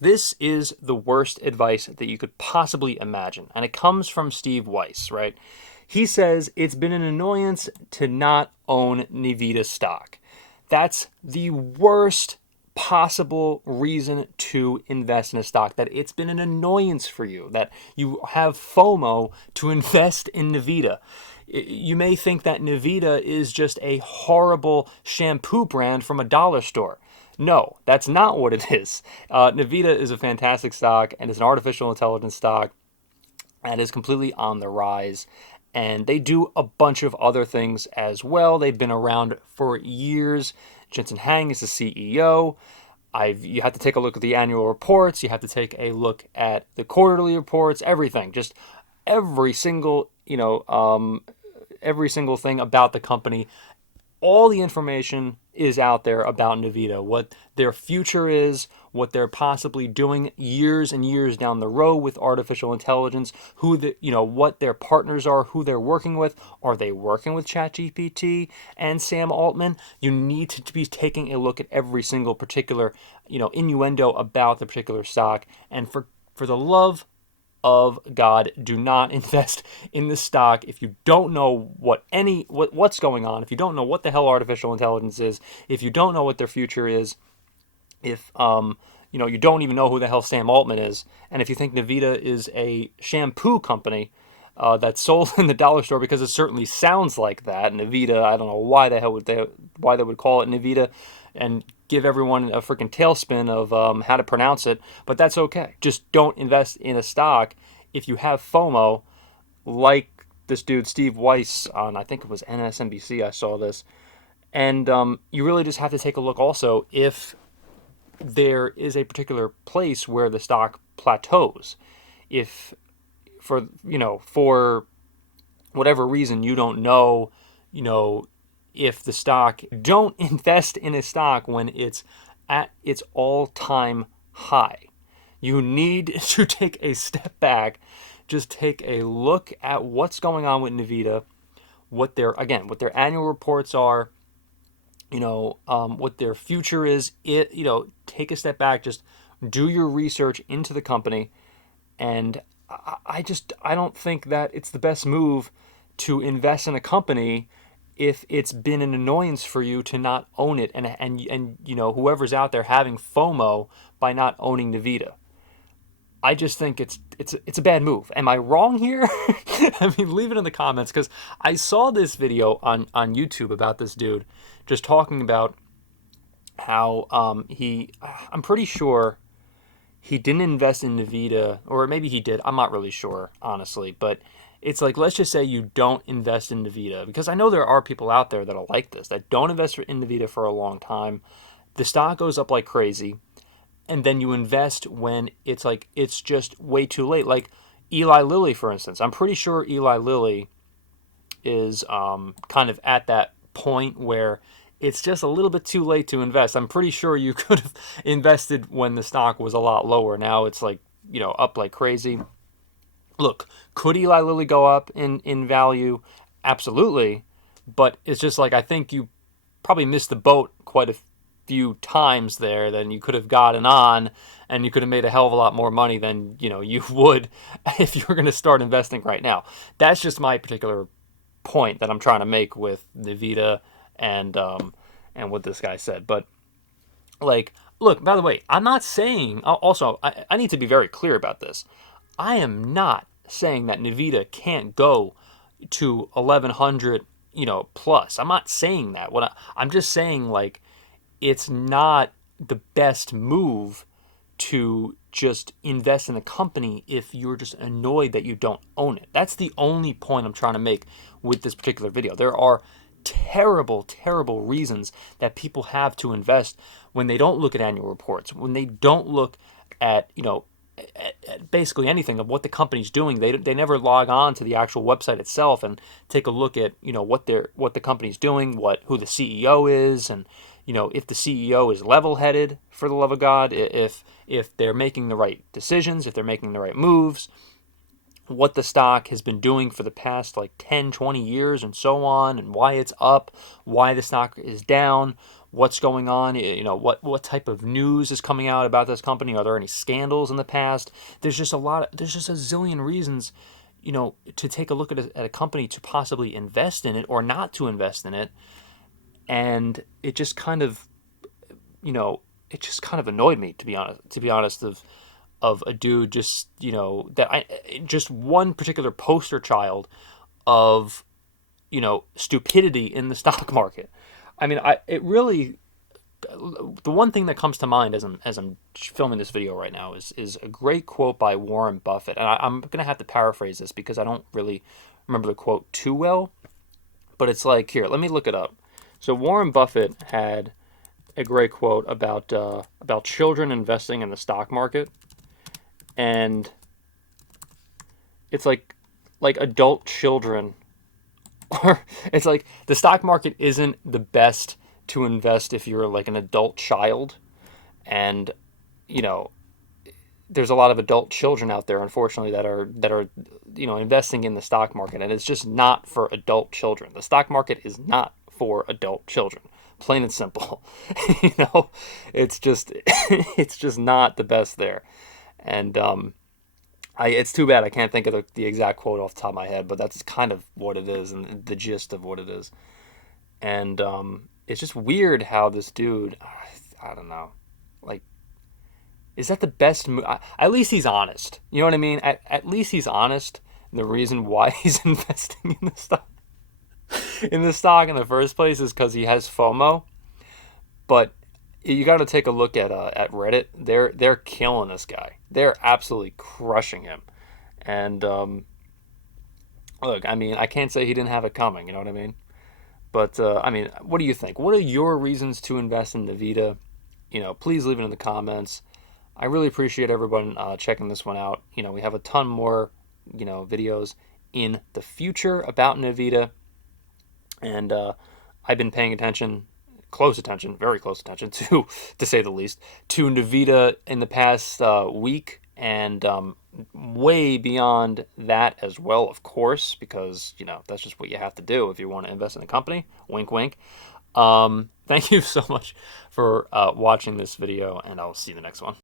This is the worst advice that you could possibly imagine. And it comes from Steve Weiss, right? He says it's been an annoyance to not own Nvidia stock. That's the worst possible reason to invest in a stock, that it's been an annoyance for you, that you have FOMO to invest in Nvidia. You may think that Nvidia is just a horrible shampoo brand from a dollar store. No, that's not what it is. Nvidia is a fantastic stock and is an artificial intelligence stock and is completely on the rise. And they do a bunch of other things as well. They've been around for years. Jensen Huang is the CEO. You have to take a look at the annual reports. You have to take a look at the quarterly reports. Everything, just every single every single thing about the company, all the information is out there about Nvidia, what their future is, what they're possibly doing years and years down the road with artificial intelligence, what their partners are, who they're working with. Are they working with ChatGPT and Sam Altman? You need to be taking a look at every single particular, innuendo about the particular stock. And for the love of God, do not invest in the stock if you don't know what's going on, if you don't know what the hell artificial intelligence is, if you don't know what their future is, if you don't even know who the hell Sam Altman is, and if you think Nvidia is a shampoo company that's sold in the dollar store, because it certainly sounds like that. Nvidia, I don't know why they would call it Nvidia, and give everyone a freaking tailspin of how to pronounce it, but that's okay. Just don't invest in a stock if you have FOMO, like this dude Steve Weiss on, I think it was NSNBC. I saw this, and you really just have to take a look also if there is a particular place where the stock plateaus. If for whatever reason you don't know, you know, if the stock, don't invest in a stock when it's at its all-time high. You need to take a step back, just take a look at what's going on with Nvidia, what their annual reports are, what their future is. Take a step back, just do your research into the company, and I don't think that it's the best move to invest in a company if it's been an annoyance for you to not own it, and whoever's out there having FOMO by not owning Nvidia. I just think it's a bad move. Am I wrong here? I mean, leave it in the comments, because I saw this video on YouTube about this dude just talking about how I'm pretty sure he didn't invest in Nvidia, or maybe he did. I'm not really sure, honestly. But it's like, let's just say you don't invest in Nvidia, because I know there are people out there that are like this, that don't invest in Nvidia for a long time. The stock goes up like crazy, and then you invest when it's just way too late. Like Eli Lilly, for instance. I'm pretty sure Eli Lilly is kind of at that point where it's just a little bit too late to invest. I'm pretty sure you could have invested when the stock was a lot lower. Now it's like, up like crazy. Look, could Eli Lilly go up in value? Absolutely. But it's just like, I think you probably missed the boat quite a few times there. Then you could have gotten on, and you could have made a hell of a lot more money than you would if you were going to start investing right now. That's just my particular point that I'm trying to make with Nvidia and what this guy said. But like, look, by the way, I'm not saying. Also, I need to be very clear about this. I am not saying that Nvidia can't go to 1100, plus. I'm not saying that. I'm just saying, like, it's not the best move to just invest in a company if you're just annoyed that you don't own it. That's the only point I'm trying to make with this particular video. There are terrible, terrible reasons that people have to invest when they don't look at annual reports, when they don't look at, at basically anything of what the company's doing. They never log on to the actual website itself and take a look at what the company's doing, who the CEO is, and if the CEO is level-headed, for the love of God, if they're making the right decisions, if they're making the right moves, what the stock has been doing for the past like 10, 20 years and so on, and why it's up, why the stock is down, what's going on. You know, what type of news is coming out about this company? Are there any scandals in the past? There's just a zillion reasons, you know, to take a look at a company to possibly invest in it or not to invest in it. And it just kind of, you know, it just kind of annoyed me, to be honest, of a dude just, you know, that I just one particular poster child of, you know, stupidity in the stock market. I mean, I it really the one thing that comes to mind as I'm filming this video right now is a great quote by Warren Buffett, and I'm gonna have to paraphrase this because I don't really remember the quote too well, but it's like, here, let me look it up. So Warren Buffett had a great quote about children investing in the stock market, and it's like adult children, or it's like the stock market isn't the best to invest if you're like an adult child, and you know there's a lot of adult children out there, unfortunately, that are you know investing in the stock market, and it's just not for adult children. The stock market is not for adult children, plain and simple. You know, it's just it's just not the best there, and it's too bad I can't think of the exact quote off the top of my head, but that's kind of what it is and the gist of what it is. And it's just weird how this dude, I don't know, like, is that the best move? At least he's honest. You know what I mean? At least he's honest. The reason why he's investing in the stock in the first place is because he has FOMO. But you got to take a look at Reddit. They're killing this guy. They're absolutely crushing him. And look, I mean, I can't say he didn't have it coming. You know what I mean? But I mean, what do you think? What are your reasons to invest in Nvidia? You know, please leave it in the comments. I really appreciate everyone checking this one out. You know, we have a ton more, you know, videos in the future about Nvidia, and I've been paying attention, close attention, very close attention to say the least, to Nvidia in the past week, and way beyond that as well, of course, because you know that's just what you have to do if you want to invest in a company. Wink, wink. Thank you so much for watching this video, and I'll see you in the next one.